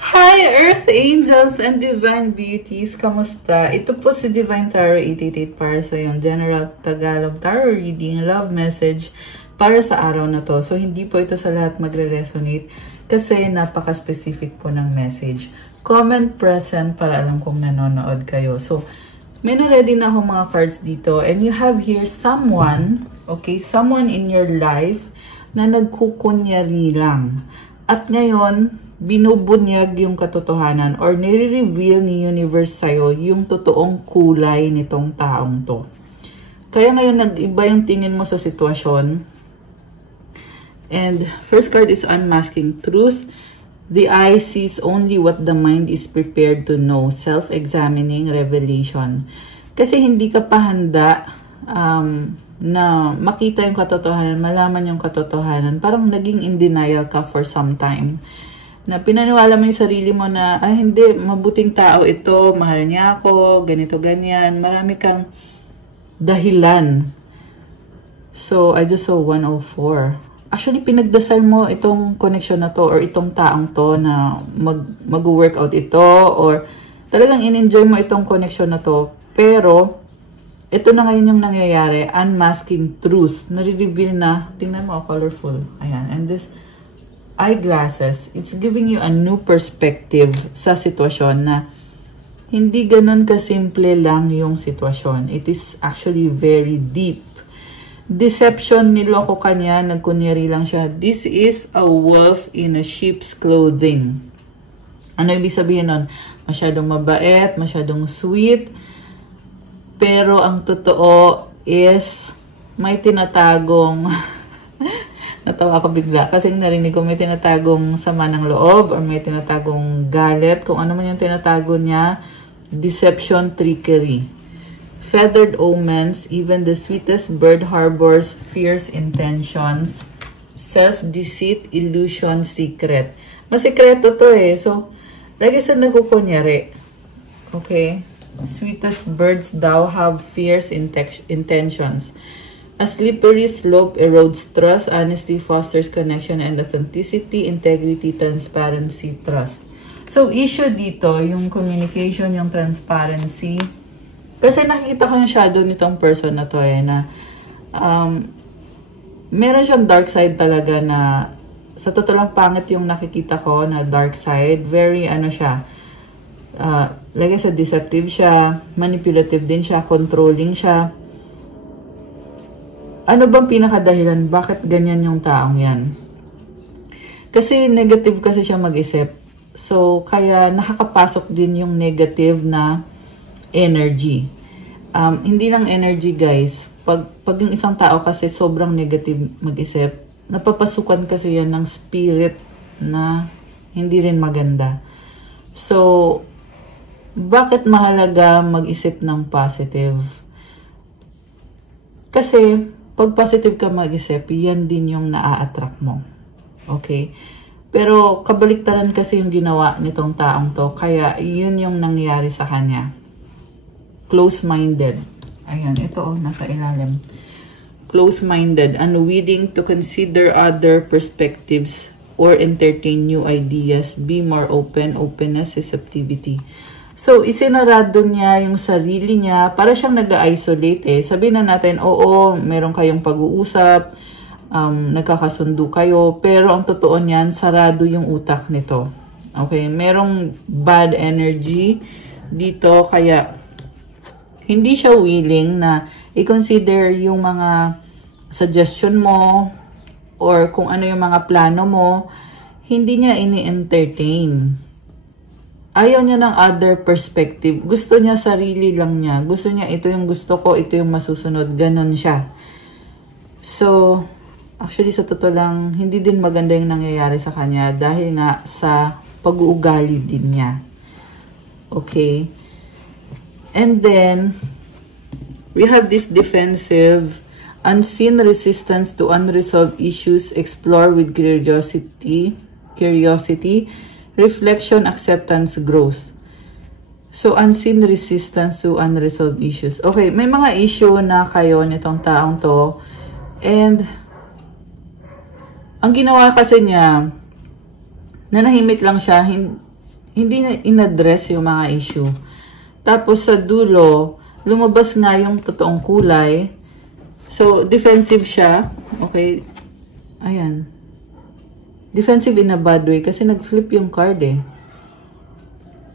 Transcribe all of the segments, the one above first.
Hi Earth Angels and Divine Beauties! Kamusta? Ito po si Divine Tarot 888 para sa yung General Tagalog Tarot Reading Love Message para sa araw na to. So hindi po ito sa lahat magre-resonate kasi napaka-specific po ng message. Comment present para alam kong nanonood kayo. So may na-ready na ako mga cards dito and you have here someone, okay, someone in your life na nagkukunyari lang. At ngayon, binubunyag yung katotohanan or nire-reveal ni universe sa'yo yung totoong kulay nitong taong to. Kaya ngayon nag-iba yung tingin mo sa sitwasyon. And first card is unmasking truth. The eye sees only what the mind is prepared to know. Self-examining revelation. Kasi hindi ka pa handa na makita yung katotohanan, malaman yung katotohanan. Parang naging in denial ka for some time. Na pinaniwala mo yung sarili mo na, hindi, mabuting tao ito, mahal niya ako, ganito, ganyan. Marami kang dahilan. So, I just saw 104. Actually, pinagdasal mo itong connection na to or itong taong to na mag-workout ito or talagang in-enjoy mo itong connection na to. Pero, ito na ngayon yung nangyayari, unmasking truth. Nare-reveal na, tingnan mo, colorful. Ayan, and this eyeglasses, it's giving you a new perspective sa sitwasyon na hindi ganun kasimple lang yung sitwasyon. It is actually very deep. Deception, niloko kanya, nagkunyari lang siya. This is a wolf in a sheep's clothing. Ano ibig sabihin nun? Masyadong mabait, masyadong sweet, pero ang totoo is may tinatagong natawa ako bigla kasi narinig ko may tinatagong sama ng loob or may tinatagong galit. Kung ano man yung tinatago niya, deception, trickery. Feathered omens, even the sweetest bird harbors fierce intentions. Self-deceit, illusion, secret. Masikreto to eh. So, lagi sa nagkukunyari. Okay? Sweetest birds thou have fierce intentions. A slippery slope erodes trust. Honesty fosters connection and authenticity, integrity, transparency, trust. So, issue dito, yung communication, yung transparency. Kasi nakikita ko yung shadow nitong person na to eh, na meron siyang dark side talaga na sa totoo lang pangit yung nakikita ko na dark side. Very ano siya, like I said, deceptive siya, manipulative din siya, controlling siya. Ano bang pinakadahilan? Bakit ganyan yung taong yan? Kasi negative kasi siya mag-isip. So, kaya nakakapasok din yung negative na energy. Hindi lang energy, guys. Pag yung isang tao kasi sobrang negative mag-isip, napapasukan kasi yan ng spirit na hindi rin maganda. So, bakit mahalaga mag-isip ng positive? Kasi, pag positive ka mag-isip, yan din yung naa-attract mo. Okay? Pero kabaliktaran kasi yung ginawa nitong taong to. Kaya yun yung nangyari sa kanya. Close-minded. Ayan, ito nasa ilalim. Close-minded, unwilling to consider other perspectives or entertain new ideas. Be more open, openness, receptivity. So, isinarado niya yung sarili niya. Para siyang nag-isolate eh. Sabihin na natin, oo, meron kayong pag-uusap, nagkakasundo kayo. Pero ang totoo niyan, sarado yung utak nito. Okay? Merong bad energy dito. Kaya, hindi siya willing na i-consider yung mga suggestion mo or kung ano yung mga plano mo. Hindi niya ini-entertain. Ayaw niya ng other perspective. Gusto niya sarili lang niya. Gusto niya ito yung gusto ko, ito yung masusunod. Ganon siya. So, actually sa totoo lang, hindi din maganda yung nangyayari sa kanya dahil nga sa pag-uugali din niya. Okay? And then, we have this defensive, unseen resistance to unresolved issues. Explore with curiosity, reflection, acceptance, growth. So, unseen resistance to unresolved issues. Okay, may mga issue na kayo nitong taong to. And, ang ginawa kasi niya, nanahimik lang siya, hindi na inaddress yung mga issue. Tapos sa dulo, lumabas nga yung totoong kulay. So, defensive siya. Okay. Ayan. Defensive in a bad way kasi nag-flip yung card eh.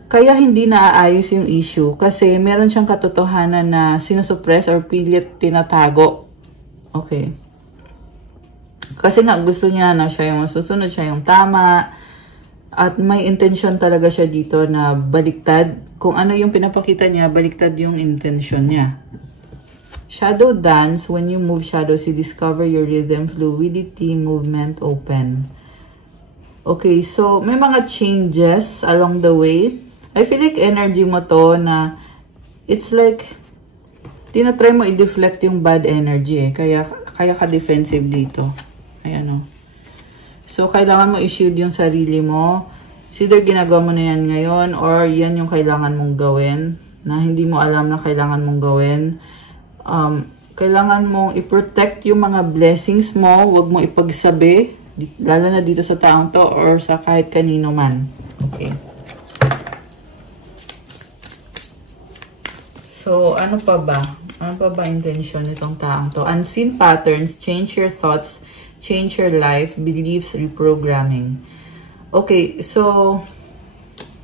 Kaya hindi naaayos yung issue kasi meron siyang katotohanan na sinusuppress or pilit tinatago. Okay. Kasi nga gusto niya na siya yung susunod, siya yung tama. At may intention talaga siya dito na baliktad. Kung ano yung pinapakita niya, baliktad yung intention niya. Shadow dance. When you move shadows, you discover your rhythm, fluidity, movement, open. Okay, so may mga changes along the way. I feel like energy mo to na it's like tinatry mo i-deflect yung bad energy eh. Kaya ka defensive dito. Ayan o. So, kailangan mo i-shield yung sarili mo. Either ginagawa mo na yan ngayon or yan yung kailangan mong gawin na hindi mo alam na kailangan mong gawin. Kailangan mong i-protect yung mga blessings mo. Huwag mo ipagsabi. Lalo na dito sa taong to or sa kahit kanino man. Okay. So, ano pa ba? Ano pa ba intention nitong taong to? Unseen patterns, change your thoughts, change your life, beliefs, reprogramming. Okay, so,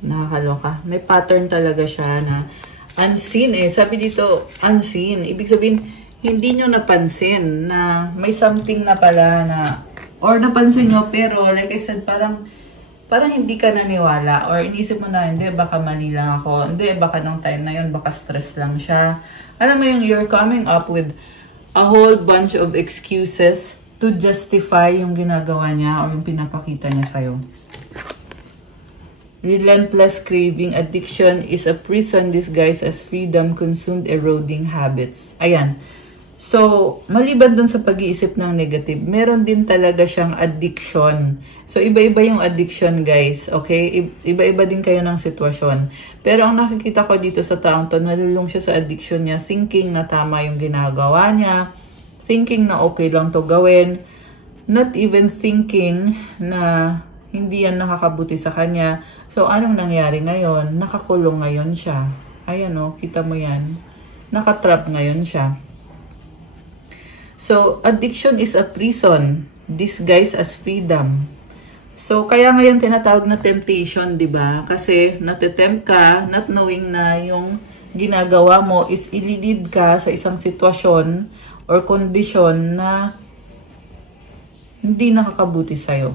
nakakaloka. May pattern talaga siya na unseen eh. Sabi dito, unseen. Ibig sabihin, hindi nyo napansin na may something na pala na, or napansin nyo, pero like I said, parang hindi ka naniwala or inisip mo na, hindi, baka mali lang ako. Hindi, baka nung time na yun, baka stress lang siya. Alam mo yung you're coming up with a whole bunch of excuses to justify yung ginagawa niya or yung pinapakita niya sa'yo. Relentless craving, addiction is a prison disguised as freedom, consumed, eroding habits. Ayan. So, maliban dun sa pag-iisip ng negative, meron din talaga siyang addiction. So, iba-iba yung addiction, guys. Okay? Iba-iba din kayo ng sitwasyon. Pero ang nakikita ko dito sa taong to, nalulung siya sa addiction niya, thinking na tama yung ginagawa niya, thinking na okay lang to gawin, not even thinking na hindi yan nakakabuti sa kanya. So, anong nangyari ngayon? Nakakulong ngayon siya. Ayan o, kita mo yan. Nakatrap ngayon siya. So, addiction is a prison disguised as freedom. So, kaya ngayon tinatawag na temptation, di ba? Kasi natitempt ka, not knowing na yung ginagawa mo is ililid ka sa isang sitwasyon or kondisyon na hindi nakakabuti sa'yo.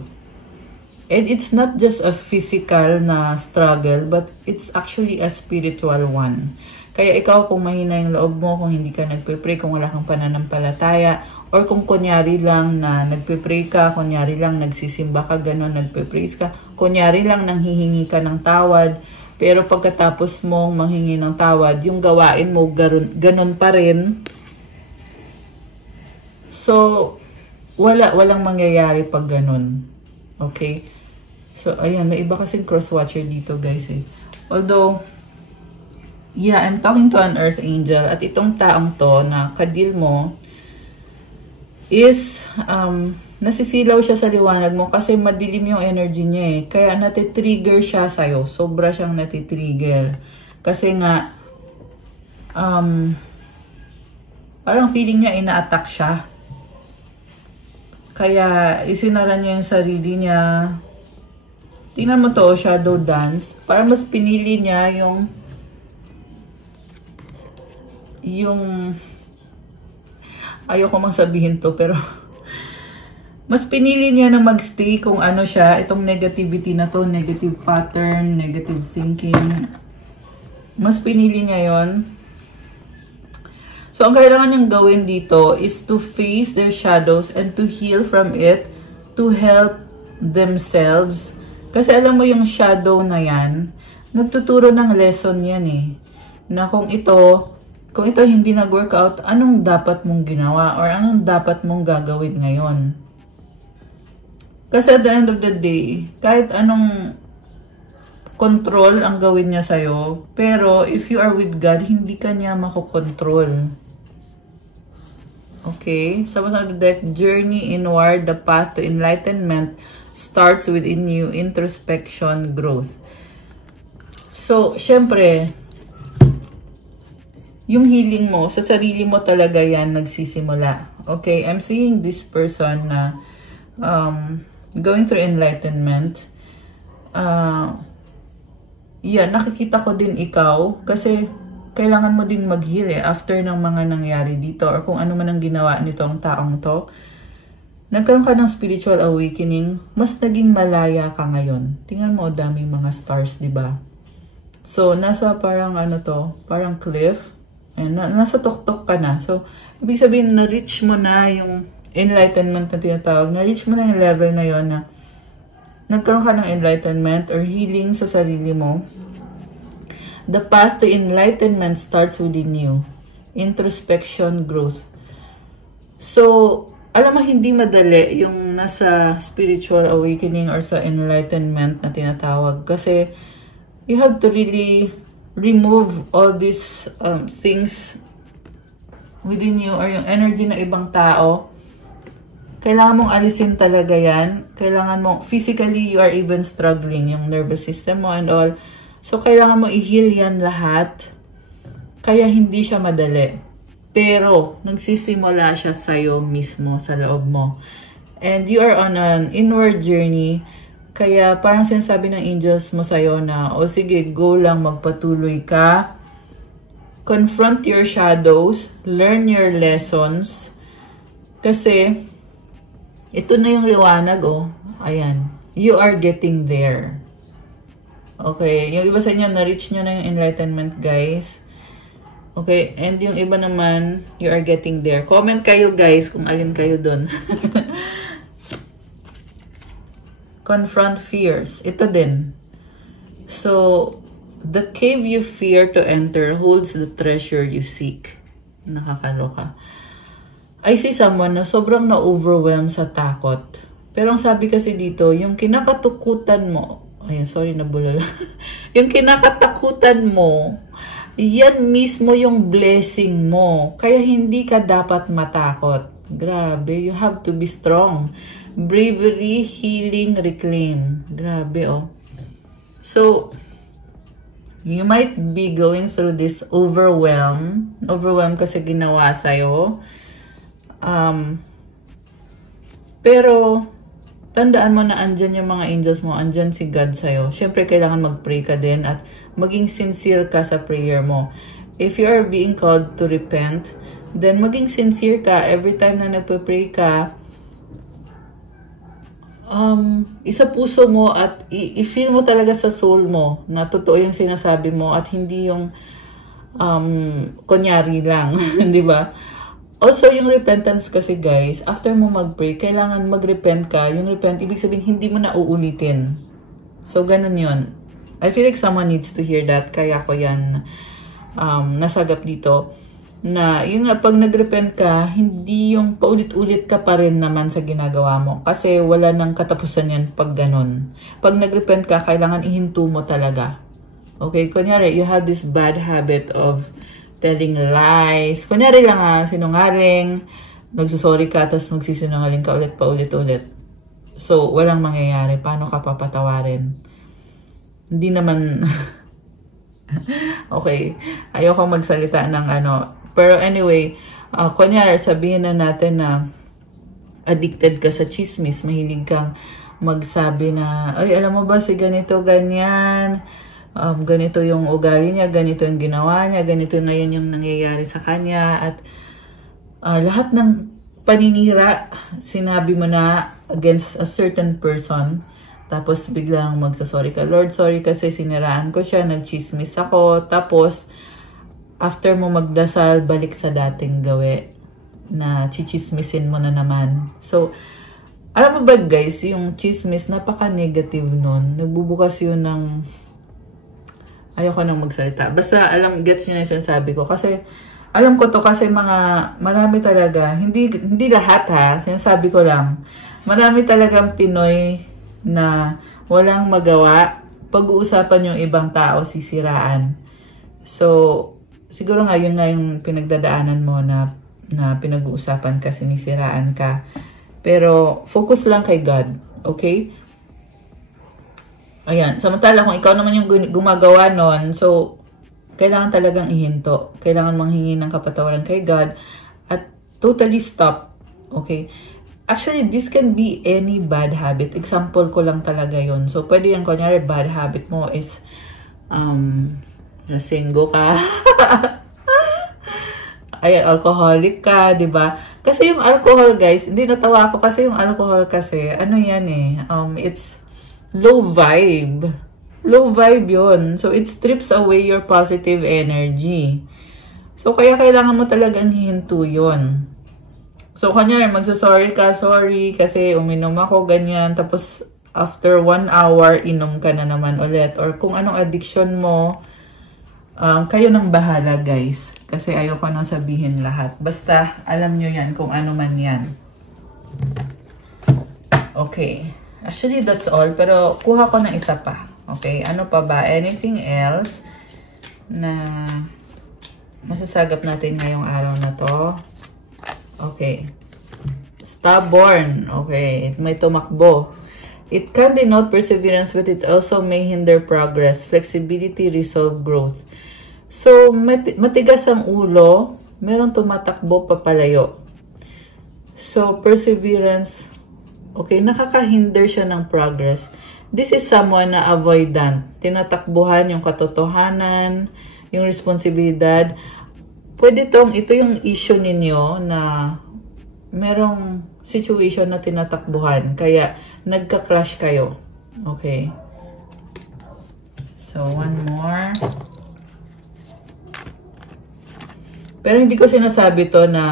And it's not just a physical na struggle, but it's actually a spiritual one. Kaya ikaw, kung mahina yung loob mo, kung hindi ka nagpe-pray, kung wala kang pananampalataya, or kung kunyari lang na nagpe-pray ka, kunyari lang nagsisimba ka, gano'n, nagpe-praise ka, kunyari lang nanghihingi ka ng tawad, pero pagkatapos mong manghingi ng tawad, yung gawain mo, gano'n pa rin. So, walang mangyayari pag gano'n. Okay? So, ayan, may iba kasing cross-watcher dito, guys, eh. Although, yeah, I'm talking to an earth angel at itong taong to na kadil mo is nasisilaw siya sa liwanag mo kasi madilim yung energy niya eh. Kaya natitrigger siya sa'yo. Sobra siyang natitrigger. Kasi nga parang feeling niya ina-attack siya. Kaya isinara niya yung sarili niya. Tingnan mo to, shadow dance. Para mas pinili niya yung ayoko mang sabihin to, pero mas pinili niya na magstay kung ano siya, itong negativity na to, negative pattern, negative thinking. Mas pinili niya yon. So, ang kailangan niyang gawin dito is to face their shadows and to heal from it, to help themselves. Kasi alam mo yung shadow na yan, nagtuturo ng lesson yan eh. Na kung ito hindi nag-workout, anong dapat mong ginawa or anong dapat mong gagawin ngayon? Kasi at the end of the day, kahit anong control ang gawin niya sa'yo, pero if you are with God, hindi ka niya makokontrol. Okay? Sa the deck, journey inward, the path to enlightenment starts within you, introspection, growth. So, syempre, yung healing mo, sa sarili mo talaga yan nagsisimula. Okay, I'm seeing this person na going through enlightenment. Yan, nakikita ko din ikaw kasi kailangan mo din mag-heal after ng mga nangyari dito or kung ano man ang ginawa nitong taong to. Nagkaroon ka ng spiritual awakening, mas naging malaya ka ngayon. Tingnan mo, daming mga stars, di ba? So, nasa parang ano to, parang cliff. And nasa tuktok ka na. So, ibig sabihin, na-reach mo na yung enlightenment na tinatawag. Na-reach mo na yung level na yon na nagkaroon ka ng enlightenment or healing sa sarili mo. The path to enlightenment starts within you. Introspection, growth. So, alam mo, hindi madali yung nasa spiritual awakening or sa enlightenment na tinatawag. Kasi, you have to really remove all these things within you or yung energy ng ibang tao. Kailangan mong alisin talaga yan. Kailangan mo, physically, you are even struggling, yung nervous system mo and all. So, kailangan mo i-heal yan lahat. Kaya hindi siya madali. Pero, nagsisimula siya sa'yo mismo, sa loob mo. And you are on an inward journey. Kaya parang sinasabi ng angels mo sa'yo na, o sige, go lang, magpatuloy ka. Confront your shadows. Learn your lessons. Kasi, ito na yung liwanag, oh. Ayan. You are getting there. Okay. Yung iba sa inyo, na-reach nyo na yung enlightenment, guys. Okay. And yung iba naman, you are getting there. Comment kayo, guys, kung alin kayo dun. Confront fears. Ito din. So, the cave you fear to enter holds the treasure you seek. Nakakaloka. I see someone na sobrang na-overwhelm sa takot. Pero ang sabi kasi dito, yung kinakatakutan mo, ay, sorry, nabulala. Yung kinakatakutan mo, yan mismo yung blessing mo. Kaya hindi ka dapat matakot. Grabe, you have to be strong. Bravery, healing, reclaim. Grabe, oh. So, you might be going through this overwhelm. Overwhelm kasi ginawa sa'yo. Pero, tandaan mo na andyan yung mga angels mo. Andyan si God sa'yo. Siyempre, kailangan mag-pray ka din at maging sincere ka sa prayer mo. If you are being called to repent, then maging sincere ka. Every time na nagpa-pray ka, isa puso mo at i-feel mo talaga sa soul mo na totoo yung sinasabi mo at hindi yung kunyari lang, di ba? Also, yung repentance kasi, guys, after mo mag-pray, kailangan mag-repent ka. Yung repent, ibig sabihin, hindi mo na uulitin. So, ganun yun. I feel like someone needs to hear that. Kaya ko yan nasagap dito. Na yung pag nag-repent ka, hindi yung paulit-ulit ka pa rin naman sa ginagawa mo. Kasi wala nang katapusan yan pag ganun. Pag nag-repent ka, kailangan ihinto mo talaga. Okay? Kunyari, you have this bad habit of telling lies. Kunyari lang sinungaling, nagsusorry ka, tapos nagsisinungaling ka ulit paulit-ulit. So, walang mangyayari. Paano ka papatawarin? Hindi naman... Okay. Ayoko magsalita ng ano... Pero anyway, kunyari, sabihin na natin na addicted ka sa chismis, mahilig kang magsabi na, ay, alam mo ba si ganito, ganyan, ganito yung ugali niya, ganito yung ginawa niya, ganito ngayon yung nangyayari sa kanya, at lahat ng paninira, sinabi mo na against a certain person, tapos biglang magsasorry ka, Lord, sorry kasi siniraan ko siya, nagchismis ako, tapos, after mo magdasal, balik sa dating gawi na chichismisin mo na naman. So, alam mo ba guys, yung chismis, napaka-negative nun. Nagbubukas yun ng... Ayoko nang magsalita. Basta, gets nyo na yung sinasabi ko. Kasi, alam ko to kasi marami talaga. Hindi lahat ha, sinasabi ko lang. Marami talagang Pinoy na walang magawa. Pag-uusapan yung ibang tao, sisiraan. So, siguro nga yun nga yung pinagdadaanan mo na pinag-uusapan ka, sinisiraan ka. Pero focus lang kay God, okay? Ayan. Samantala, kung ikaw naman yung gumagawa nun, so, kailangan talagang ihinto. Kailangan manghingi ng kapatawaran kay God at totally stop. Okay? Actually, this can be any bad habit. Example ko lang talaga yun. So, pwede yan, kunyari, bad habit mo is, lasinggo ka. Ayan, alcoholic ka, di ba? Kasi yung alcohol, guys, hindi natawa ako kasi yung alcohol kasi, ano yan eh, it's low vibe. Low vibe yun. So, it strips away your positive energy. So, kaya kailangan mo talagang hihinto yun. So, kanya magsasorry ka, sorry, kasi uminom ako, ganyan. Tapos, after 1 hour, inom ka na naman ulit. Or kung anong addiction mo, kayo nang bahala, guys. Kasi ayoko nang sabihin lahat. Basta, alam nyo yan kung ano man yan. Okay. Actually, that's all. Pero, kuha ko ng isa pa. Okay? Ano pa ba? Anything else na masasagap natin ngayong araw na to? Okay. Stubborn. Okay. It may tumakbo. It can denote perseverance, but it also may hinder progress, flexibility, resolve, growth. So, matigas ang ulo. Meron tumatakbo papalayo. So, perseverance. Okay, nakakahinder siya ng progress. This is someone na avoidant. Tinatakbuhan yung katotohanan, yung responsibilidad. Ito yung issue ninyo na merong situation na tinatakbuhan. Kaya, nagka-clash kayo. Okay. So, one more. Pero hindi ko sinasabi to na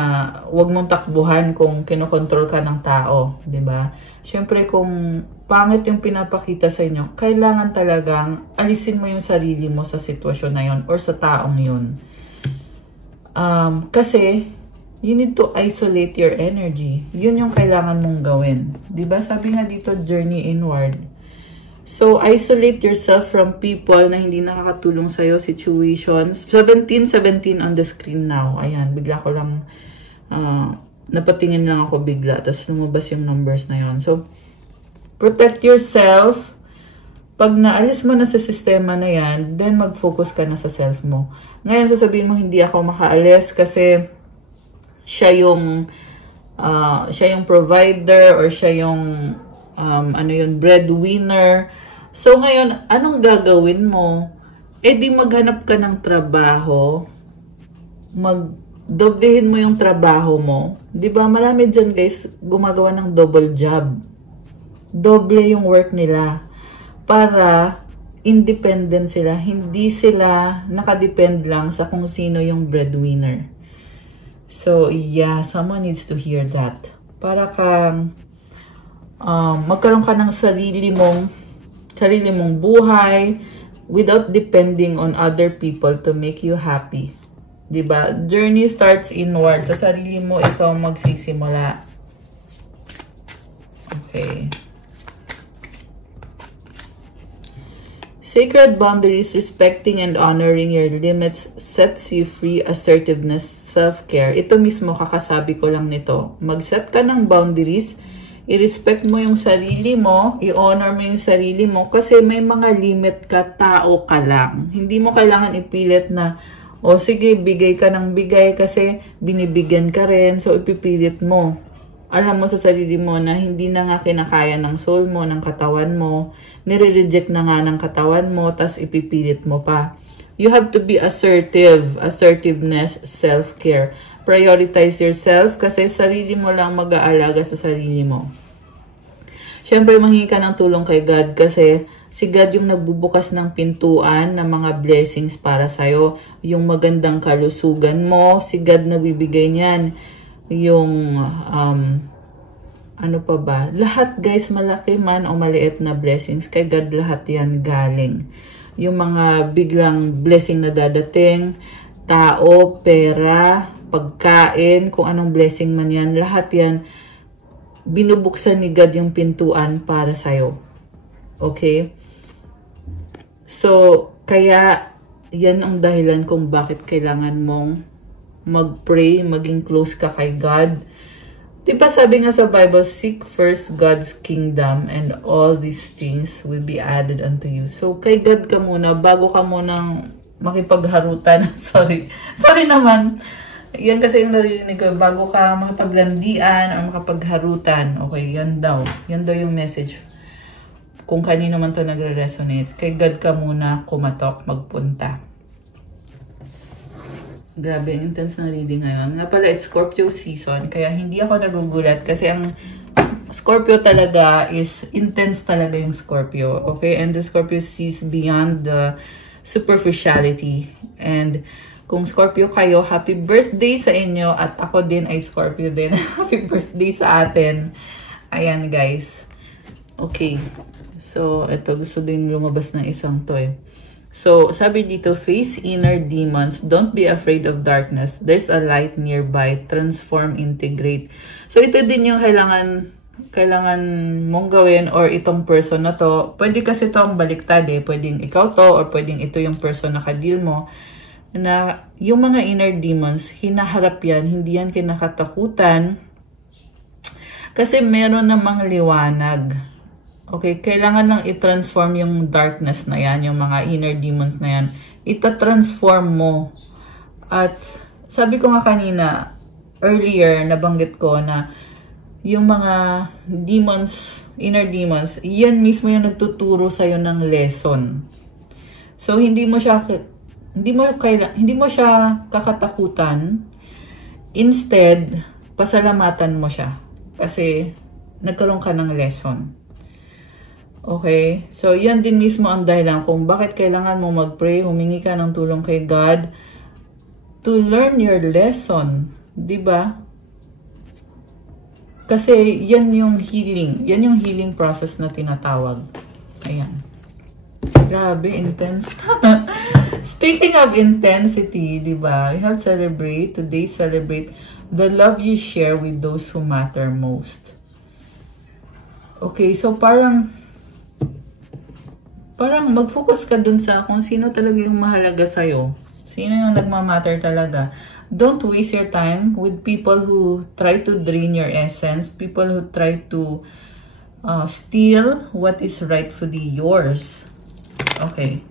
wag mong takbuhan kung kinokontrol ka ng tao, 'di ba? Syempre kung pangit yung pinapakita sa inyo, kailangan talagang alisin mo yung sarili mo sa sitwasyon na 'yon or sa taong 'yon. Kasi you need to isolate your energy. 'Yun yung kailangan mong gawin. 'Di ba? Sabi nga dito, journey inward. So, isolate yourself from people na hindi nakakatulong sa'yo, situations. 17 on the screen now. Ayan, bigla ko lang, napatingin lang ako bigla. Tapos lumabas yung numbers na yon. So, protect yourself. Pag naalis mo na sa sistema na yan, then mag-focus ka na sa self mo. Ngayon, sasabihin mo, hindi ako makaalis kasi siya yung provider or siya yung breadwinner. So, ngayon, anong gagawin mo? Di maghanap ka ng trabaho. Magdoblehin mo yung trabaho mo. Diba? Marami dyan, guys, gumagawa ng double job. Doble yung work nila. Para independent sila. Hindi sila nakadepend lang sa kung sino yung breadwinner. So, yeah, someone needs to hear that. Para kang magkaroon ka ng sarili mong buhay without depending on other people to make you happy. Diba? Journey starts inward. Sa sarili mo, ikaw magsisimula. Okay. Sacred boundaries, respecting and honoring your limits sets you free. Assertiveness, self-care. Ito mismo, kakasabi ko lang nito. Mag-set ka ng boundaries. I-respect mo yung sarili mo, i-honor mo yung sarili mo, kasi may mga limit ka, tao ka lang. Hindi mo kailangan ipilit na, o sige, bigay ka ng bigay kasi binibigyan ka rin, so ipipilit mo. Alam mo sa sarili mo na hindi na nga kinakaya ng soul mo, ng katawan mo, nire-reject na nga ng katawan mo, tas ipipilit mo pa. You have to be assertive. Assertiveness, self-care. Prioritize yourself kasi sarili mo lang mag-aalaga sa sarili mo. Siyempre, manghingi ka ng tulong kay God kasi si God yung nagbubukas ng pintuan ng mga blessings para sa'yo. Yung magandang kalusugan mo, si God nabibigay niyan. Yung, ano pa ba? Lahat, guys, malaki man o maliit na blessings, kay God lahat yan galing. Yung mga biglang blessing na dadating, tao, pera, pagkain, kung anong blessing man yan, lahat yan, binubuksan ni God yung pintuan para sa'yo. Okay? So, kaya, yan ang dahilan kung bakit kailangan mong mag-pray, maging close ka kay God. Diba sabi nga sa Bible, seek first God's kingdom and all these things will be added unto you. So, kay God ka muna, bago ka munang makipagharutan. Sorry naman. Yan kasi yung narinig ko, bago ka makipaglandian o makapagharutan. Okay, yan daw. Yan daw yung message. Kung kanino man to nagre-resonate. Kay God ka muna kumatok, magpunta. Grabe, ang intense ng reading ngayon. Nga pala, it's Scorpio season. Kaya hindi ako nagugulat. Kasi ang Scorpio talaga is intense talaga yung Scorpio. Okay? And the Scorpio sees beyond the superficiality. And kung Scorpio kayo, happy birthday sa inyo. At ako din ay Scorpio din. Happy birthday sa atin. Ayan, guys. Okay. So, ito. Gusto din lumabas ng isang to eh. So, sabi dito, face inner demons. Don't be afraid of darkness. There's a light nearby. Transform, integrate. So, ito din yung kailangan mong gawin or itong person na to. Pwede kasi itong baliktad eh. Pwedeng ikaw to or pwedeng ito yung person na kadil mo. Na yung mga inner demons, hinaharap yan. Hindi yan kinakatakutan. Kasi meron namang liwanag. Okay, kailangan lang i-transform yung darkness na yan, yung mga inner demons na yan. Ita-transform mo. At sabi ko nga kanina, earlier, nabanggit ko na yung mga demons, inner demons, yan mismo yung nagtuturo sa'yo ng lesson. So, hindi mo siya kakatakutan. Instead, pasalamatan mo siya. Kasi, nagkaroon ka ng lesson. Okay? So, yan din mismo ang dahilan kung bakit kailangan mo mag-pray, humingi ka ng tulong kay God to learn your lesson. Diba? Kasi, yan yung healing. Yan yung healing process na tinatawag. Ayan. Grabe, intense. Speaking of intensity, diba? You have celebrate. Today, celebrate the love you share with those who matter most. Okay, so parang mag-focus ka dun sa kung sino talaga yung mahalaga sa'yo. Sino yung nagmamatter talaga. Don't waste your time with people who try to drain your essence. People who try to steal what is rightfully yours. Okay.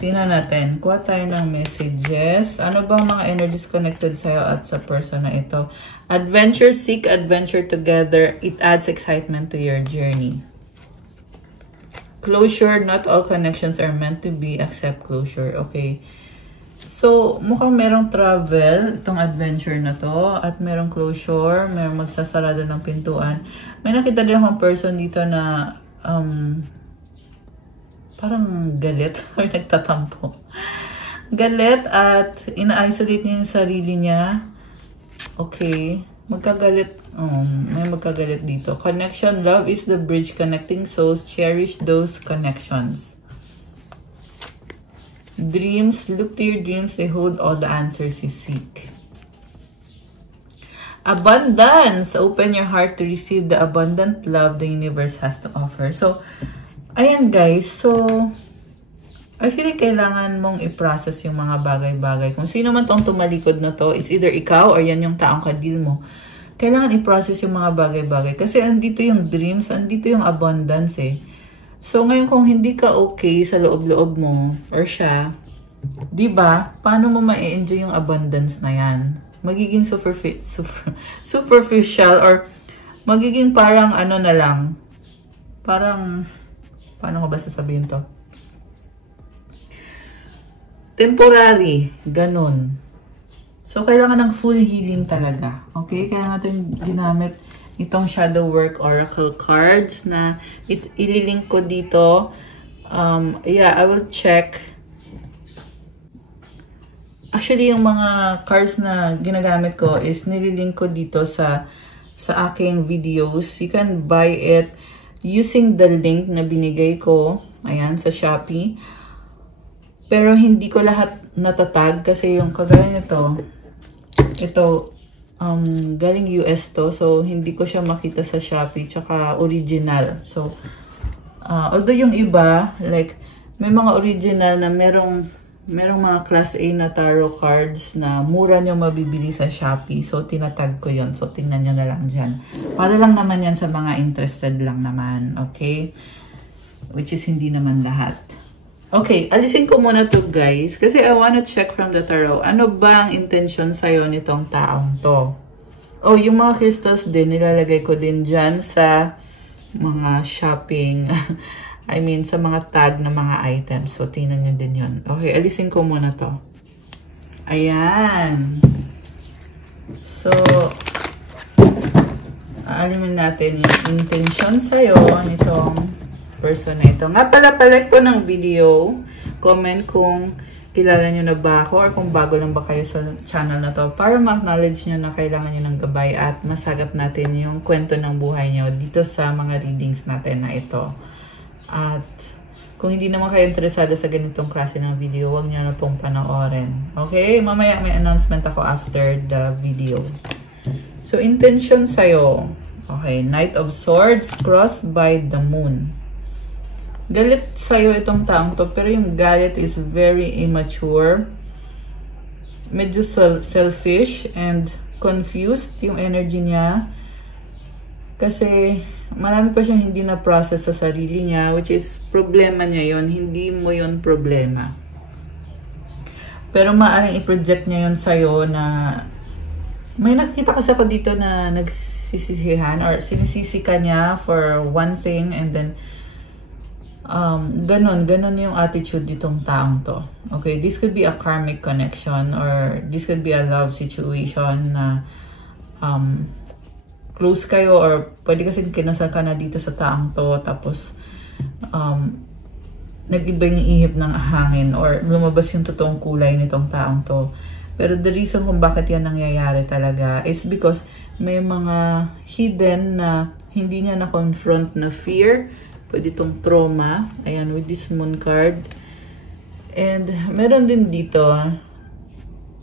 Tingnan natin. Kuha tayo ng messages. Ano ba mga energies connected sa'yo at sa person na ito? Adventure, seek adventure together. It adds excitement to your journey. Closure, not all connections are meant to be except closure. Okay. So, mukhang merong travel, itong adventure na to. At merong closure, merong magsasarado ng pintuan. May nakita din akong person dito na parang galit or nagtatampo. Galit at ina-isolate niya yung sarili niya. Okay. Magkagalit. May magkagalit dito. Connection. Love is the bridge connecting souls. Cherish those connections. Dreams. Look to your dreams. They hold all the answers you seek. Abundance. Open your heart to receive the abundant love the universe has to offer. So, ayan guys. So, I feel like kailangan mong i-process yung mga bagay-bagay. Kung sino man tong tumalikod na to, is either ikaw or yan yung taong kadil mo. Kailangan i-process yung mga bagay-bagay. Kasi andito yung dreams, andito yung abundance eh. So, ngayon kung hindi ka okay sa loob-loob mo, or siya, diba, paano mo ma-enjoy yung abundance na yan? Magiging superficial or magiging parang ano na lang. Parang, paano ko ba sasabihin to? Temporary, ganun. So, kailangan ng full healing talaga. Okay? Kaya natin ginamit itong Shadow Work Oracle cards na ililink ko dito. Yeah, I will check. Actually, yung mga cards na ginagamit ko is nililink ko dito sa aking videos. You can buy it using the link na binigay ko. Ayan, sa Shopee. Pero hindi ko lahat natatag kasi yung kagaya nito, ito, galing US to. So, hindi ko siya makita sa Shopee. Tsaka original. So, although yung iba, like, may mga original na merong merong mga class A na tarot cards na mura nyo mabibili sa Shopee. So, tinatag ko yon. So, tingnan nyo na lang dyan. Para lang naman yan sa mga interested lang naman. Okay? Which is hindi naman lahat. Okay, alisin ko muna to guys. Kasi I wanna check from the tarot. Ano ba ang intention sa'yo nitong taong to? Oh, yung mga crystals din, nilalagay ko din dyan sa mga shopping. I mean, sa mga tag na mga items. So, tingnan nyo din yun. Okay, alisin ko muna to. Ayan. So, aalimin natin yung intention sa'yo nitong person na ito. Nga pala, palike po ng video. Comment kung kilala nyo na ba ako or kung bago lang ba kayo sa channel na to para ma-acknowledge nyo na kailangan nyo ng gabay at masagap natin yung kwento ng buhay nyo dito sa mga readings natin na ito. At kung hindi naman kayo interesado sa ganitong klase ng video, huwag nyo na pong panoorin. Okay? Mamaya may announcement ako after the video. So, intention sa'yo. Okay. Knight of Swords crossed by the Moon. Galit sa'yo itong taong to, pero yung galit is very immature. Medyo selfish and confused yung energy niya. Kasi marami pa siyang hindi na-process sa sarili niya, which is problema niya yon, hindi mo yon problema. Pero maaaring i-project niya yon sa'yo na may nakikita kasi ako dito na nagsisisihan or sinisisi ka niya for one thing and then ganun yung attitude ditong taong to. Okay, this could be a karmic connection or this could be a love situation na close kayo or pwede kasi kinasal ka na dito sa taong to tapos nag-iba yung ihip ng hangin or lumabas yung totoong kulay nitong taong to. Pero the reason kung bakit yan nangyayari talaga is because may mga hidden na hindi niya na-confront na fear. Pwede itong trauma. Ayan, with this moon card. And meron din dito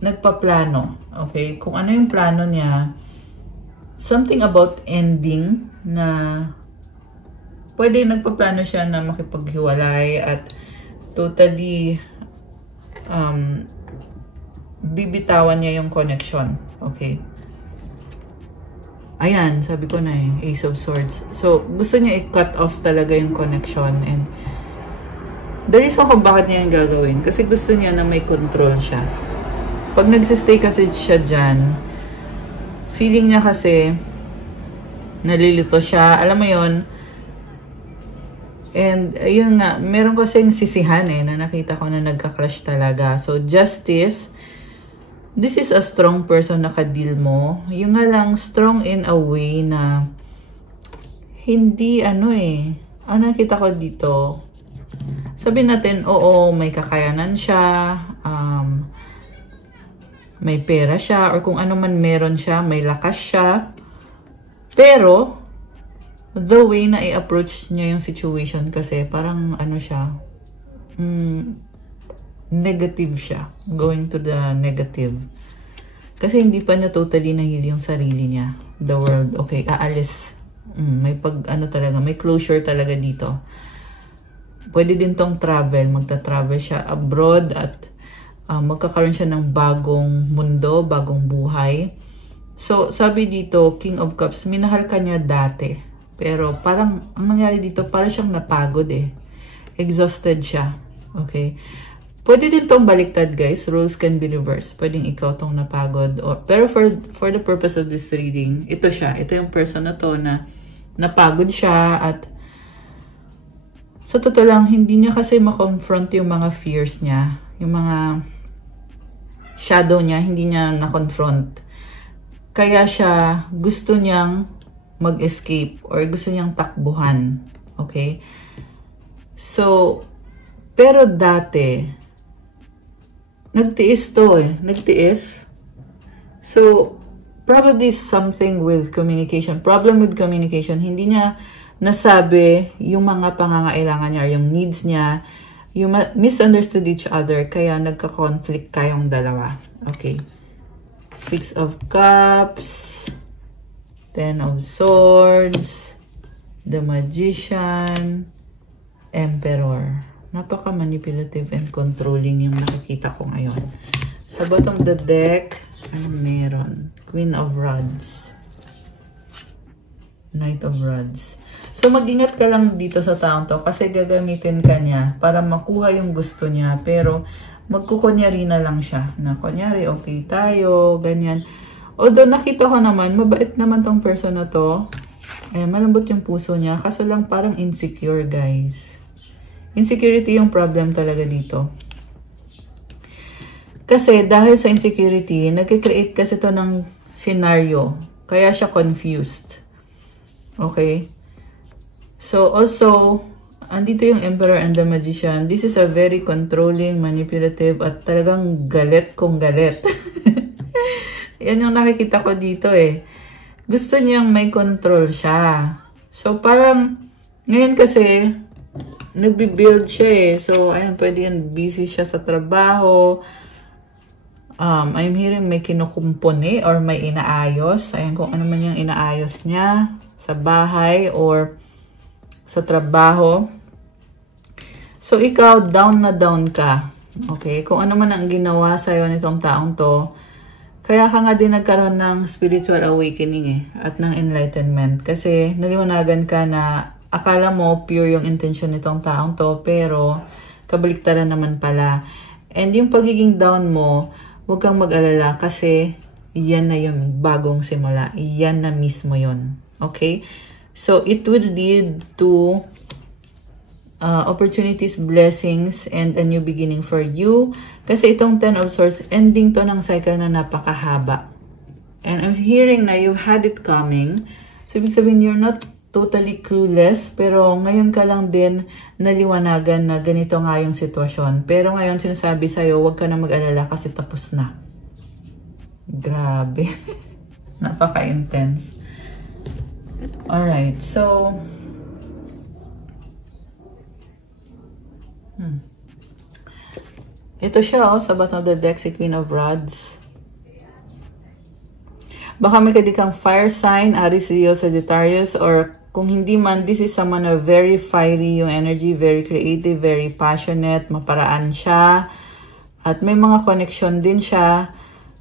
nagpaplano. Okay? Kung ano yung plano niya, something about ending na pwede nagpaplano siya na makipaghiwalay at totally bibitawan niya yung connection. Okay? Ayan, sabi ko na Ace of Swords. So, gusto niya i-cut off talaga yung connection and the reason kung bakit niya yung gagawin kasi gusto niya na may control siya. Pag nagsistay kasi siya dyan, feeling niya kasi nalilito siya. Alam mo yon. And ayun nga, meron kasi yung sisihan na nakita ko na nagka-crush talaga. So, justice, this is a strong person na ka-deal mo. Yung nga lang, strong in a way na hindi nakita ko dito. Sabihin natin, oo, may kakayanan siya, may pera siya, or kung ano man meron siya, may lakas siya. Pero, the way na i-approach niya yung situation kasi parang negative siya. Going to the negative. Kasi hindi pa niya totally nahil yung sarili niya. The world. Okay, aalis. May talaga, may closure talaga dito. Pwede din tong travel. Magta-travel siya abroad at magkakaroon siya ng bagong mundo, bagong buhay. So, sabi dito, King of Cups, minahal ka niya dati. Pero parang, ang nangyari dito, parang siyang napagod Exhausted siya. Okay? Pwede din tong baliktad, guys. Roles can be reversed. Pwedeng ikaw tong napagod. Pero for the purpose of this reading, ito siya. Ito yung person na to na napagod siya at sa totoo lang, hindi niya kasi makonfront yung mga fears niya. Yung mga shadow niya, hindi niya na-confront. Kaya siya gusto niyang mag-escape or gusto niyang takbuhan. Okay? So, pero dati, nagtiis to Nagtiis. So, probably something with communication. Problem with communication. Hindi niya nasabi yung mga pangangailangan niya or yung needs niya. You misunderstood each other. Kaya nagka-conflict kayong dalawa. Okay. 6 of Cups. 10 of Swords. The Magician. Emperor. Napaka-manipulative and controlling yung nakikita ko ngayon. Sa bottom of the deck, ano meron? Queen of Rods. Knight of Rods. So, mag-ingat ka lang dito sa taong to kasi gagamitin ka niya para makuha yung gusto niya. Pero, magkukunyari na lang siya. Na kunyari, okay tayo, ganyan. Although, nakita ko naman, mabait naman tong person na to. Ayan, malambot yung puso niya. Kaso lang parang insecure, guys. Insecurity yung problem talaga dito. Kasi dahil sa insecurity, nag-create kasi to ng scenario. Kaya siya confused. Okay? So, also, andito yung Emperor and the Magician. This is a very controlling, manipulative, at talagang galit kung galit. Yan yung nakikita ko dito eh. Gusto niyang may control siya. So, parang, ngayon kasi, nagbi-build siya eh. So, ayan, pwede yan, busy siya sa trabaho. I'm hearing may kinukumpuni or may inaayos. Ayan, kung ano man yung inaayos niya sa bahay or sa trabaho. So, ikaw, down na down ka. Okay? Kung ano man ang ginawa sa'yo nitong taong to, kaya ka nga din nagkaroon ng spiritual awakening eh, at ng enlightenment. Kasi naliwanagan ka na akala mo pure yung intention nitong taong to, pero kabaliktaran naman pala. And yung pagiging down mo, huwag kang mag-alala kasi yan na yung bagong simula. Yan na mismo yun. Okay? So, it will lead to opportunities, blessings, and a new beginning for you. Kasi itong 10 of Swords, ending to ng cycle na napakahaba. And I'm hearing na you've had it coming. So, ibig sabihin, you're not totally clueless, pero ngayon ka lang din naliwanagan na ganito nga yung sitwasyon. Pero ngayon, sinasabi sa'yo, huwag ka na mag-alala kasi tapos na. Grabe. Napaka-intense. Alright, so ito siya sa bottom of the deck, si Queen of Rods. Baka may kadikang fire sign, Aries, Leo, Sagittarius, or kung hindi man, this is someone na very fiery yung energy, very creative, very passionate, maparaan siya, at may mga connection din siya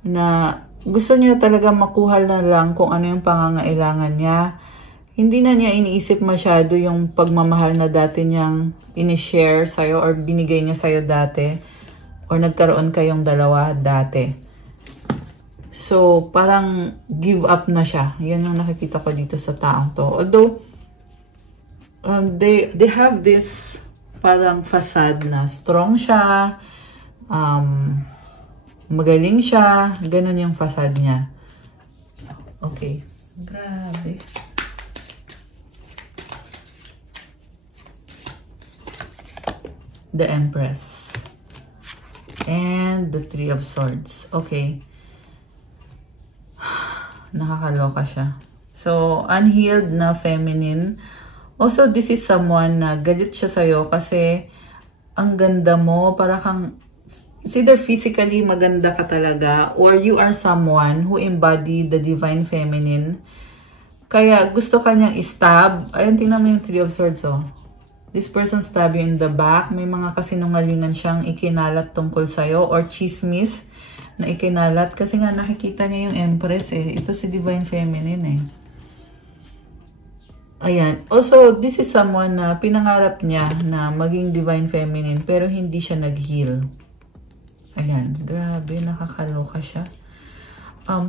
na gusto niya talaga makuha na lang kung ano yung pangangailangan niya. Hindi na niya iniisip masyado yung pagmamahal na dati niyang in-share sa'yo or binigay niya sa'yo dati or nagkaroon kayong dalawa dati. So, parang give up na siya. Yan yung nakikita ko dito sa taong to. Although, they have this parang facade na strong siya, magaling siya, ganun yung facade niya. Okay. Grabe. The Empress. And the Three of Swords. Okay. Nakakaloka siya. So, unhealed na feminine. Also, this is someone na galit siya sa'yo kasi ang ganda mo. Para kang, it's either physically maganda ka talaga or you are someone who embody the divine feminine. Kaya gusto ka niyang i-stab. Ayun, tingnan mo yung Three of Swords, oh. This person stab you in the back. May mga kasinungalingan siyang ikinalat tungkol sa'yo or chismis na ikinalat. Kasi nga nakikita niya yung Empress eh. Ito si Divine Feminine eh. Ayan. Also, this is someone na pinangarap niya na maging Divine Feminine pero hindi siya nag-heal. Ayan. Grabe, nakakaloka siya.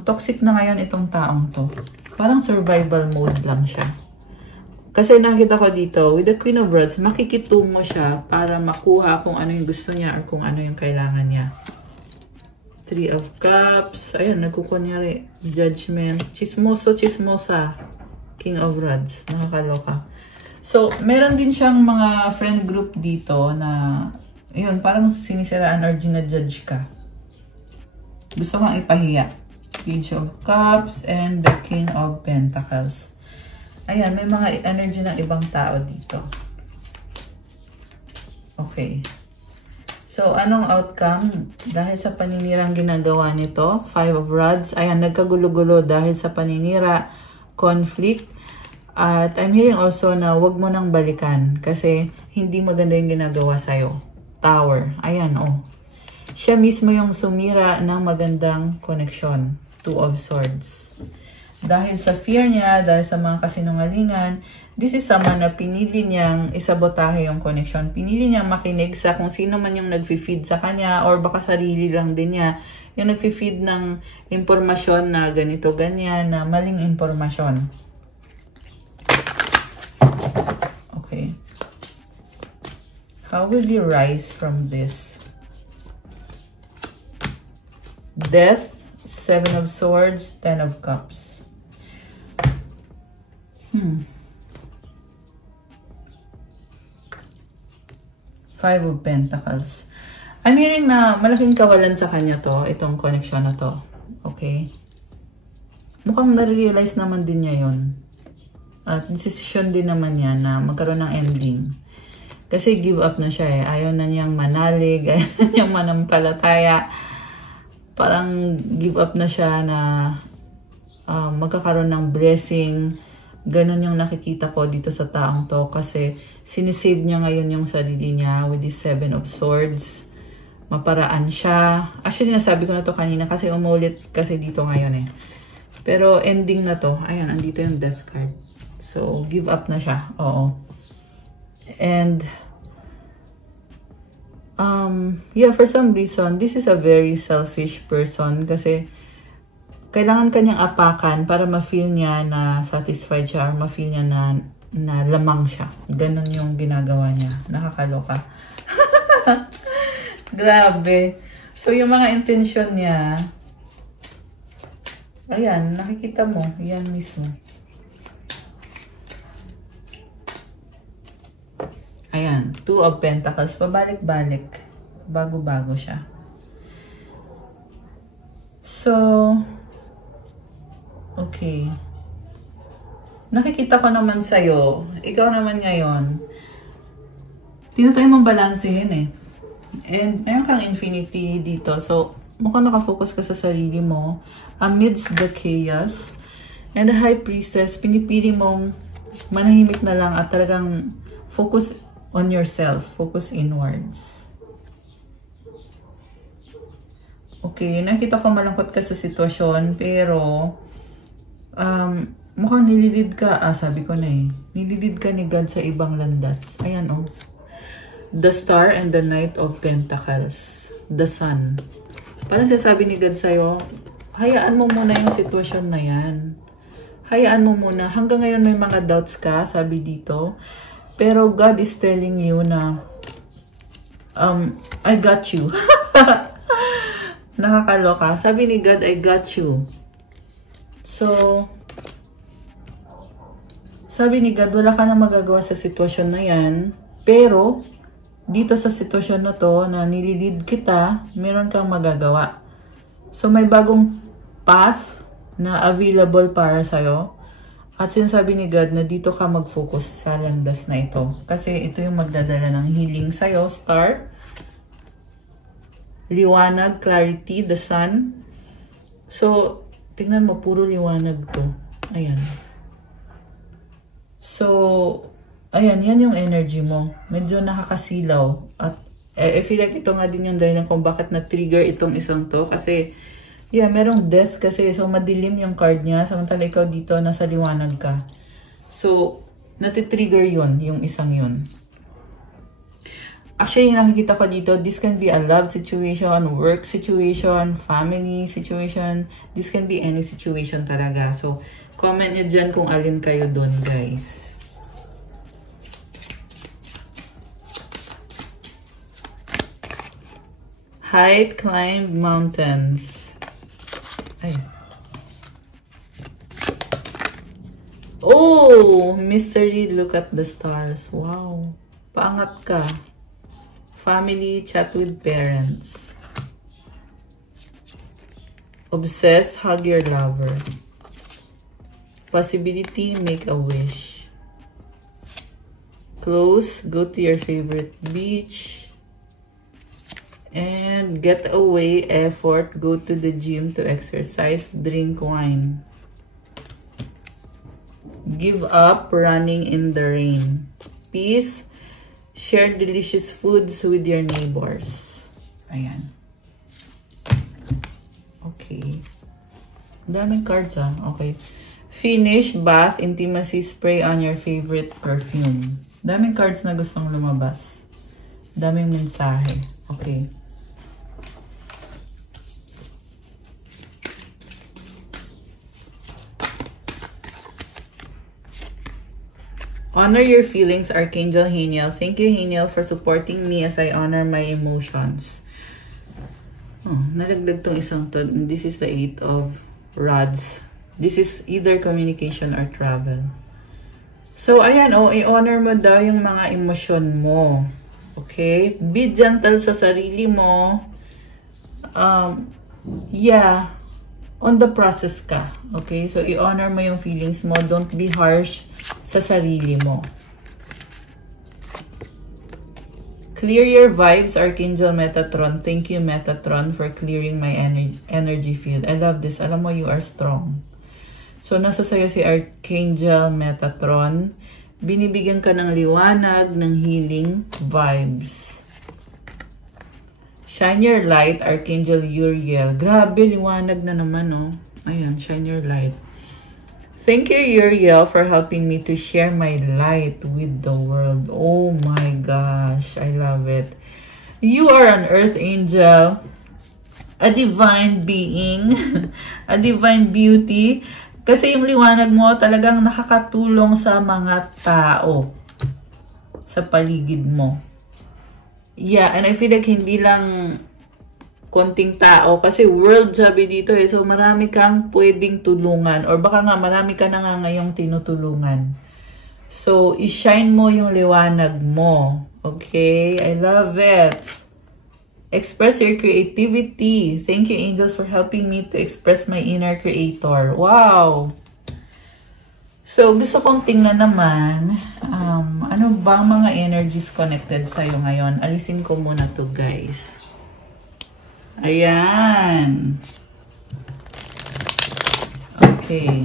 Toxic na ngayon itong taong to. Parang survival mode lang siya. Kasi nakita ko dito, with the Queen of Rods, makikitungo siya para makuha kung ano yung gusto niya or kung ano yung kailangan niya. Three of Cups. Ayan, nagkukunyari. Judgment. Chismoso, chismosa. King of Rods. Nakakaloka. So, meron din siyang mga friend group dito na, yun, parang sinisiraan or ginajudge ka. Gusto kang ipahiya. Page of Cups and the King of Pentacles. Ayan, may mga energy ng ibang tao dito. Okay. So, anong outcome? Dahil sa paninirang ginagawa nito, Five of Rods, ayan, nagkagulo-gulo dahil sa paninira, conflict. At I'm hearing also na wag mo nang balikan kasi hindi maganda yung ginagawa sa'yo. Tower. Ayan, oh. Siya mismo yung sumira ng magandang connection. Two of Swords. Dahil sa fear niya, dahil sa mga kasinungalingan, this is someone na pinili niyang isabotahe yung connection. Pinili niyang makinig sa kung sino man yung nag-feed sa kanya or baka sarili lang din niya. Yung nag-feed ng impormasyon na ganito, ganyan, na maling impormasyon. Okay. How will you rise from this? Death, Seven of Swords, Ten of Cups. Five of Pentacles. I'm hearing na malaking kawalan sa kanya to, itong connection na to. Okay? Mukhang na-realize naman din niya yun. At decision din naman niya na magkaroon ng ending. Kasi give up na siya eh. Ayaw na niyang manalig, ayaw na niyang manampalataya. Parang give up na siya na magkakaroon ng blessing. Ganon yung nakikita ko dito sa taong to. Kasi sinisave niya ngayon yung sarili niya with the Seven of Swords. Maparaan siya. Actually, nasabi ko na to kanina kasi umulit kasi dito ngayon eh. Pero ending na to. Ayan, andito yung Death card. So, give up na siya. Oo. And, yeah, for some reason, this is a very selfish person kasi kailangan kanyang apakan para ma-feel niya na satisfied siya or ma-feel niya na lamang siya. Ganon yung ginagawa niya. Nakakaloka. Grabe. So, yung mga intention niya, ayan, nakikita mo. Yan mismo. Ayan, Two of Pentacles. Pabalik-balik. Bago-bago siya. So, okay. Nakikita ko naman sa'yo. Ikaw naman ngayon. Tinatry mong balansehin eh. And meron kang infinity dito. So, mukhang nakafocus ka sa sarili mo. Amidst the chaos. And the High Priestess, pinipili mong manahimik na lang at talagang focus on yourself. Focus inwards. Okay, nakita ko malungkot ka sa sitwasyon, pero mukhang nililid ka. Sabi ko na eh. Nililid ka ni God sa ibang landas. Ayan oh. The Star and the Knight of Pentacles. The Sun. Parang sinasabi ni God sa'yo, hayaan mo muna yung sitwasyon na yan. Hayaan mo muna. Hanggang ngayon may mga doubts ka, sabi dito. Pero God is telling you na, I got you. Nakakaloka. Sabi ni God, I got you. So, sabi ni God, wala ka na magagawa sa sitwasyon na yan. Pero, dito sa sitwasyon na to, na nililid kita, meron kang magagawa. So, may bagong path na available para sa'yo. At sinasabi ni God na dito ka mag-focus sa landas na ito. Kasi ito yung magdadala ng healing sa'yo. Star. Liwanag, clarity, the sun. So, tingnan mo, puro liwanag to. Ayan. So, ayan, yan yung energy mo. Medyo nakakasilaw. At I feel like ito nga din yung dahilan kung bakit na-trigger itong isang to. Kasi, yeah, merong death kasi. So, madilim yung card niya. Samantala ikaw dito, nasa liwanag ka. So, natitrigger yun, yung isang yun. Actually, yung nakikita ko dito, this can be a love situation, work situation, family situation. This can be any situation talaga. So, comment nyo dyan kung alin kayo dun, guys. Height, climb mountains. Ay. Oh! Mystery, look at the stars. Wow. Paangat ka. Family, chat with parents. Obsessed, hug your lover. Possibility, make a wish. Close, go to your favorite beach. And get away, effort, go to the gym to exercise, drink wine. Give up, running in the rain. Peace, Share delicious foods with your neighbors. Ayan. Okay. Daming cards Okay. Finish bath intimacy spray on your favorite perfume. Daming cards na gustong lumabas. Daming mensahe. Okay. Honor your feelings, Archangel Haniel. Thank you, Haniel, for supporting me as I honor my emotions. Nalaglag tong isang to. This is the 8 of Rods. This is either communication or travel. So, ayan, i-honor mo daw yung mga emosyon mo. Okay? Be gentle sa sarili mo. Yeah. On the process ka. Okay? So, i-honor mo yung feelings mo. Don't be harsh sa sarili mo. Clear your vibes, Archangel Metatron. Thank you, Metatron, for clearing my energy field. I love this. Alam mo, you are strong. So, nasa sayo si Archangel Metatron. Binibigyan ka ng liwanag, ng healing vibes. Shine your light, Archangel Uriel. Grabe, liwanag na naman, Ayan, shine your light. Thank you, Uriel, for helping me to share my light with the world. Oh my gosh, I love it. You are an earth angel, a divine being, a divine beauty. Kasi yung liwanag mo talagang nakakatulong sa mga tao sa paligid mo. Yeah, and I feel like hindi lang konting tao kasi world sabi dito so marami kang pwedeng tulungan or baka nga marami ka na nga ngayong tinutulungan. So, i-shine mo yung liwanag mo. Okay? I love it. Express your creativity. Thank you, angels, for helping me to express my inner creator. Wow! So, gusto kong tingnan naman ano ba mga energies connected sa'yo ngayon. Alisin ko muna to, guys. Ayan. Okay.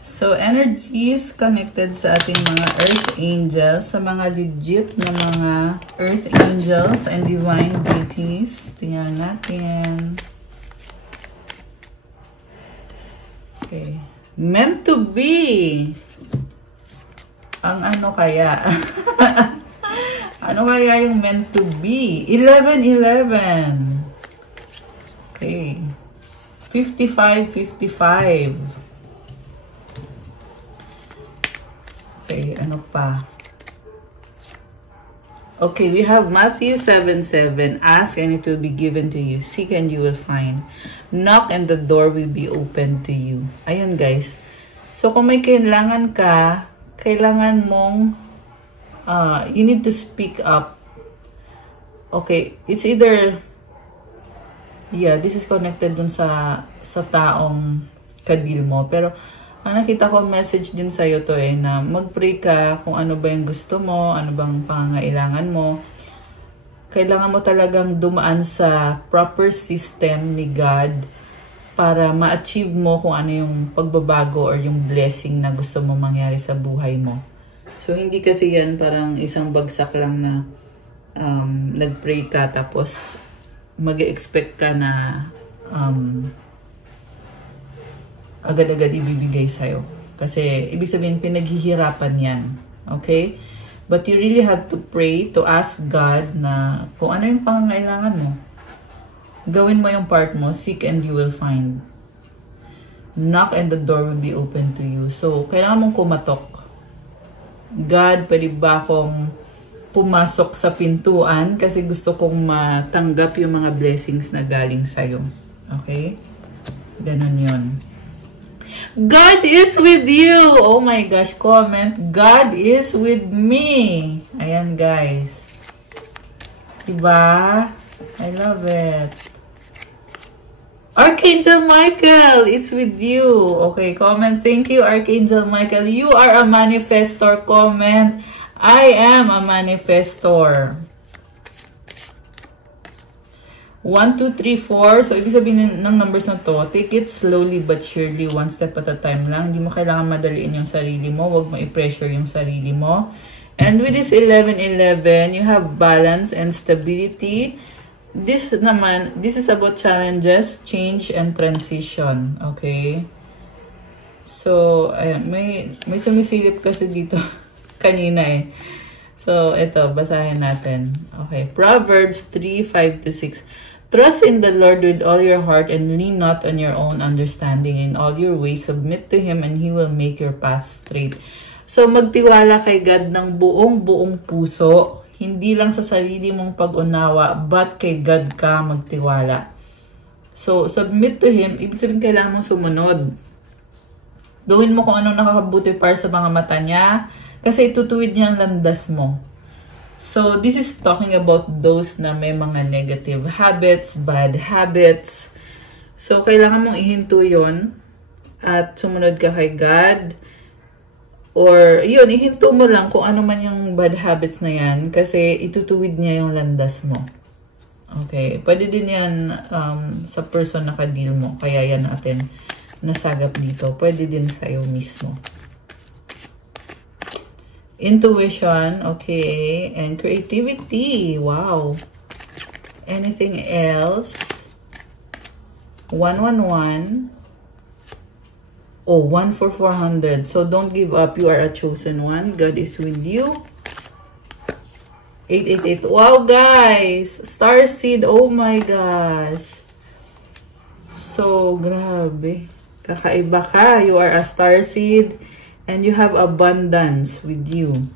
So, energies connected sa ating mga earth angels, sa mga legit na mga earth angels and divine beauties. Tingnan natin. Okay. Meant to be. Ang ano kaya? Ano kaya yung meant to be? 11-11. Okay. 55-55. Okay, ano pa? Okay, we have Matthew 7:7. Ask and it will be given to you. Seek and you will find. Knock and the door will be open to you. Ayun, guys. So, kung may kailangan ka, kailangan mong you need to speak up. Okay, it's either yeah, this is connected dun sa taong kadil mo. Pero, ang nakita ko message din sa'yo to na mag-pray ka kung ano ba yung gusto mo, ano bang pangangailangan mo. Kailangan mo talagang dumaan sa proper system ni God para ma-achieve mo kung ano yung pagbabago or yung blessing na gusto mo mangyari sa buhay mo. So, hindi kasi yan parang isang bagsak lang na nag-pray ka tapos mag-expect ka na agad-agad ibibigay sa'yo. Kasi, ibig sabihin, pinaghihirapan yan. Okay? But you really have to pray, to ask God na kung ano yung pangangailangan mo. Gawin mo yung part mo, seek and you will find. Knock and the door will be open to you. So, kailangan mong kumatok. God, pwede ba akong pumasok sa pintuan kasi gusto kong matanggap yung mga blessings na galing sa'yo. Okay? Ganun yun. God is with you! Oh my gosh, comment. God is with me! Ayan, guys. Diba? I love it. Archangel Michael is with you. Okay, comment. Thank you, Archangel Michael. You are a manifestor. Comment. I am a manifestor. 1, 2, 3, 4. So, ibig sabihin ng numbers na to, take it slowly but surely, one step at a time lang. Hindi mo kailangan madaliin yung sarili mo. Huwag mo i-pressure yung sarili mo. And with this 11-11, you have balance and stability. This naman, this is about challenges, change, and transition. Okay? So, ayan, may sumisilip kasi dito kanina eh. So, ito, basahin natin. Okay. Proverbs 3:5-6. Trust in the Lord with all your heart and lean not on your own understanding. In all your ways, submit to Him and He will make your path straight. So, magtiwala kay God ng buong puso. Hindi lang sa sarili mong pag-unawa, but kay God ka magtiwala. So, submit to Him. Ibig sabihin, kailangan mong sumunod. Gawin mo kung anong nakakabuti para sa mga mata niya. Kasi itutuwid niya ang landas mo. So, this is talking about those na may mga negative habits, bad habits. So, kailangan mong ihinto yun at sumunod ka kay God. Or, yun, ihinto mo lang kung ano man yung bad habits na yan kasi itutuwid niya yung landas mo. Okay. Pwede din yan sa person na ka-deal mo. Kaya yan natin nasagap dito. Pwede din sa iyo mismo. Intuition, okay, and creativity, wow. Anything else? 111. Oh, 1 for 400. So don't give up. You are a chosen one. God is with you. 888. Wow, guys. Star seed. Oh my gosh. So, grabe. Kakaiba ka. You are a star seed. And you have abundance with you.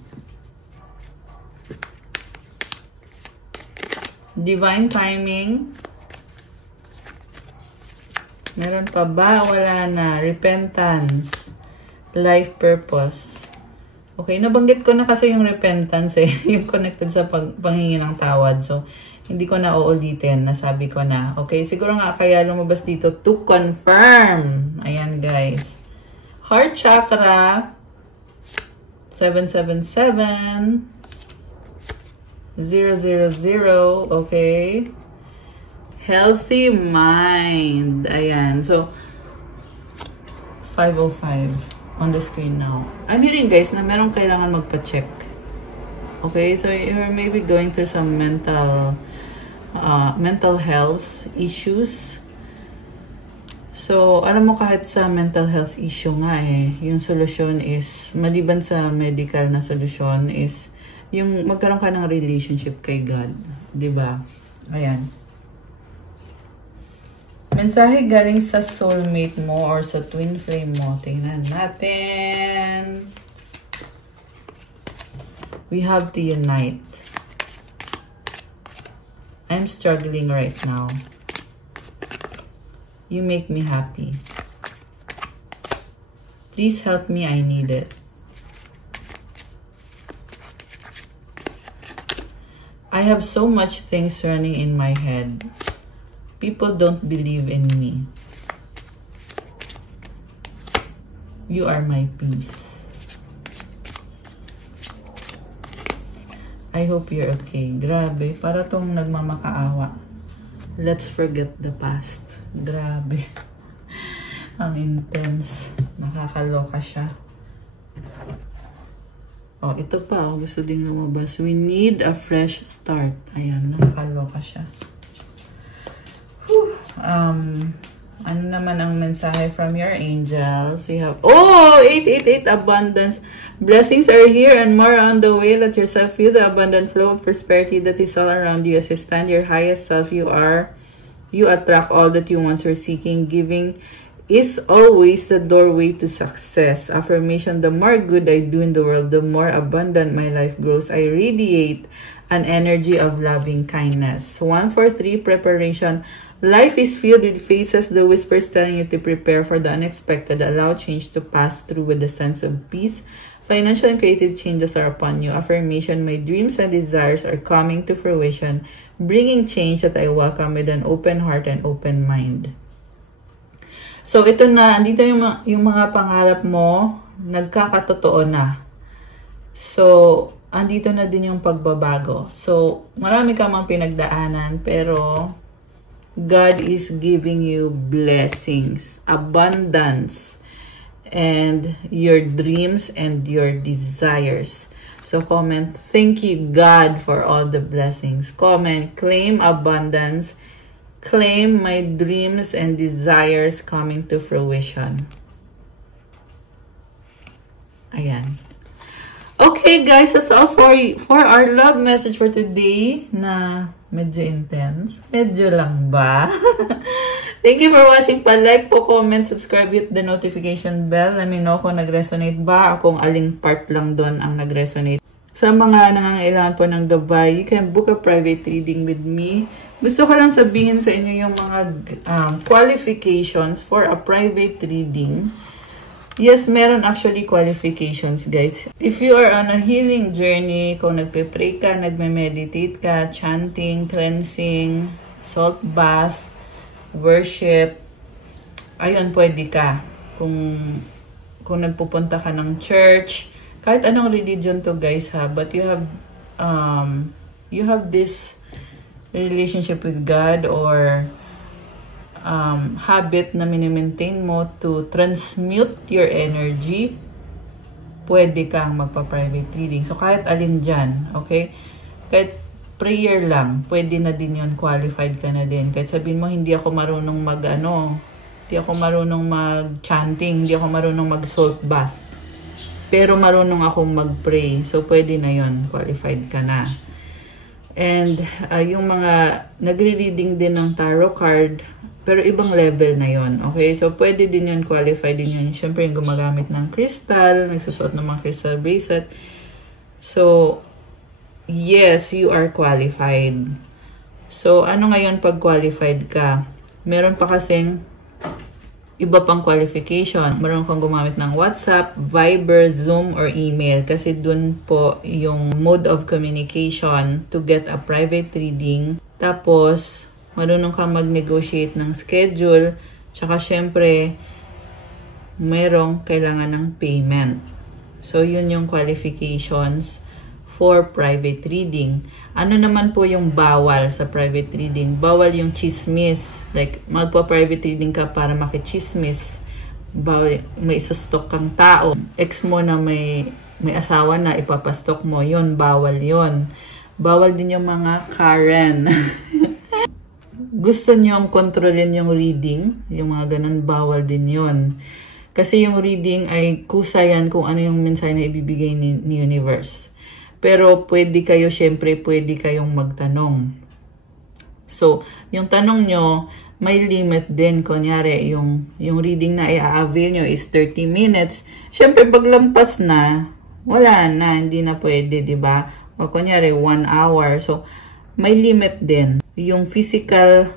Divine timing. Meron pa ba? Wala na. Repentance. Life purpose. Okay, nabanggit ko na kasi yung repentance eh. Yung connected sa panghingi ng tawad. So, hindi ko na uulitin. Nasabi ko na. Okay, siguro nga kaya lumabas dito to confirm. Ayan, guys. Heart chakra, 777, 000, okay. Healthy mind, ayan. So, 505 on the screen now. I'm hearing, guys, na merong kailangan magpa-check. Okay, so you're maybe going through some mental health issues. So, alam mo kahit sa mental health issue nga eh, yung solusyon is, maliban sa medical na solusyon is, yung magkaroon ka ng relationship kay God. Diba? Ayan. Mensahe galing sa soulmate mo or sa twin flame mo. Tingnan natin. We have to unite. I'm struggling right now. You make me happy. Please help me, I need it. I have so much things running in my head. People don't believe in me. You are my peace. I hope you're okay. Grabe, para tong nagmamakaawa. Let's forget the past. Grabe. Ang intense. Nakakaloka siya. Oh, ito pa. Oh, gusto ding lumabas. We need a fresh start. Ayan, nakakaloka siya. Whew. Ano naman ang mensahe from your angels? We have, 888 abundance. Blessings are here and more on the way. Let yourself feel the abundant flow of prosperity that is all around you. As you stand your highest self, you attract all that you once were seeking. Giving is always the doorway to success. Affirmation, the more good I do in the world, the more abundant my life grows. I radiate an energy of loving kindness. 143, preparation. Life is filled with faces, the whispers telling you to prepare for the unexpected. Allow change to pass through with a sense of peace. Financial and creative changes are upon you. Affirmation, my dreams and desires are coming to fruition, bringing change that I welcome with an open heart and open mind. So, ito na, andito yung mga pangarap mo, nagkakatotoo na. So, andito na din yung pagbabago. So, marami ka mang pinagdaanan, pero God is giving you blessings, abundance, and your dreams and your desires. So comment, thank you God for all the blessings. Comment, claim abundance. Claim my dreams and desires coming to fruition. Ayan. Okay guys, that's all for our love message for today na medyo intense. Medyo lang ba? Thank you for watching. Pa-like po, comment, subscribe, hit the notification bell. Let me know kung nag-resonate ba o kung aling part lang doon ang nag-resonate. Sa mga nangangailangan po ng gabay, you can book a private reading with me. Gusto ko lang sabihin sa inyo yung mga qualifications for a private reading. Yes, meron actually qualifications, guys. If you are on a healing journey, kung nagpe-pray ka, nagme-meditate ka, chanting, cleansing, salt bath, worship, ayun, pwede ka. Kung nagpupunta ka ng church, kahit anong religion to, guys, ha, but you have this relationship with God or habit na mini-maintain mo to transmute your energy, pwede kang magpa-private reading. So, kahit alin dyan, okay? Kahit prayer lang, pwede na din yun, qualified ka na din. Kahit sabihin mo, hindi ako marunong hindi ako marunong mag-chanting, hindi ako marunong mag-salt bath. Pero marunong akong mag-pray. So, pwede na yon, qualified ka na. And, yung mga nagre-reading din ng tarot card, pero ibang level na yon. Okay? So, pwede din yun, qualified din yun. Siyempre, yung gumagamit ng crystal, nagsusuot ng mga crystal bracelet. So, yes, you are qualified. So, ano ngayon pag qualified ka? Meron pa kasing iba pang qualification. Meron kang gumamit ng WhatsApp, Viber, Zoom, or email. Kasi dun po yung mode of communication to get a private reading. Tapos, marunong kang mag-negotiate ng schedule. Tsaka, syempre, merong kailangan ng payment. So, yun yung qualifications for private reading. Ano naman po yung bawal sa private reading? Bawal yung chismis. Like, magpa-private reading ka para makichismis. Bawal, may isustok kang tao. Ex mo na may asawa na ipapastok mo. Yun, bawal yun. Bawal din yung mga Karen. Gusto nyong kontrolin yung reading. Yung mga ganun, bawal din yun. Kasi yung reading ay kusa yan kung ano yung mensahe na ibibigay ni universe. Pero pwede kayo, syempre, pwede kayong magtanong. So, yung tanong nyo, may limit din. Kunyari, yung reading na i-avail nyo is 30 minutes. Syempre, paglampas na, wala na, hindi na pwede, diba? O kunyari, 1 hour. So, may limit din. Yung physical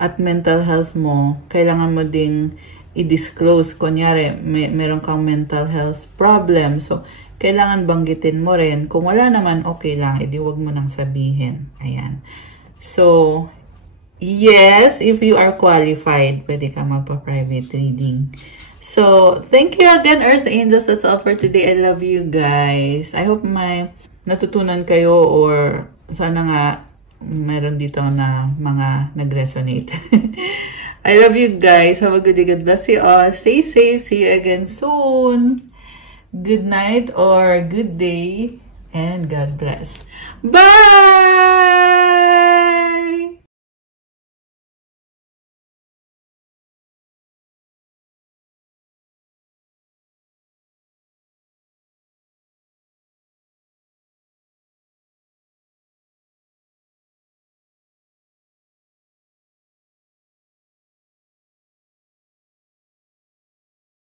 at mental health mo, kailangan mo ding i-disclose. Kunyari, meron kang mental health problem. So, kailangan banggitin mo rin. Kung wala naman, okay lang. Edi wag mo nang sabihin. Ayan. So, yes, if you are qualified, pwede ka magpa-private reading. So, thank you again, Earth Angels. That's all for today. I love you guys. I hope may natutunan kayo or sana nga meron dito na mga nag-resonate. I love you guys. Have a good day. God bless you all. Stay safe. See you again soon. Good night or good day, and God bless. Bye!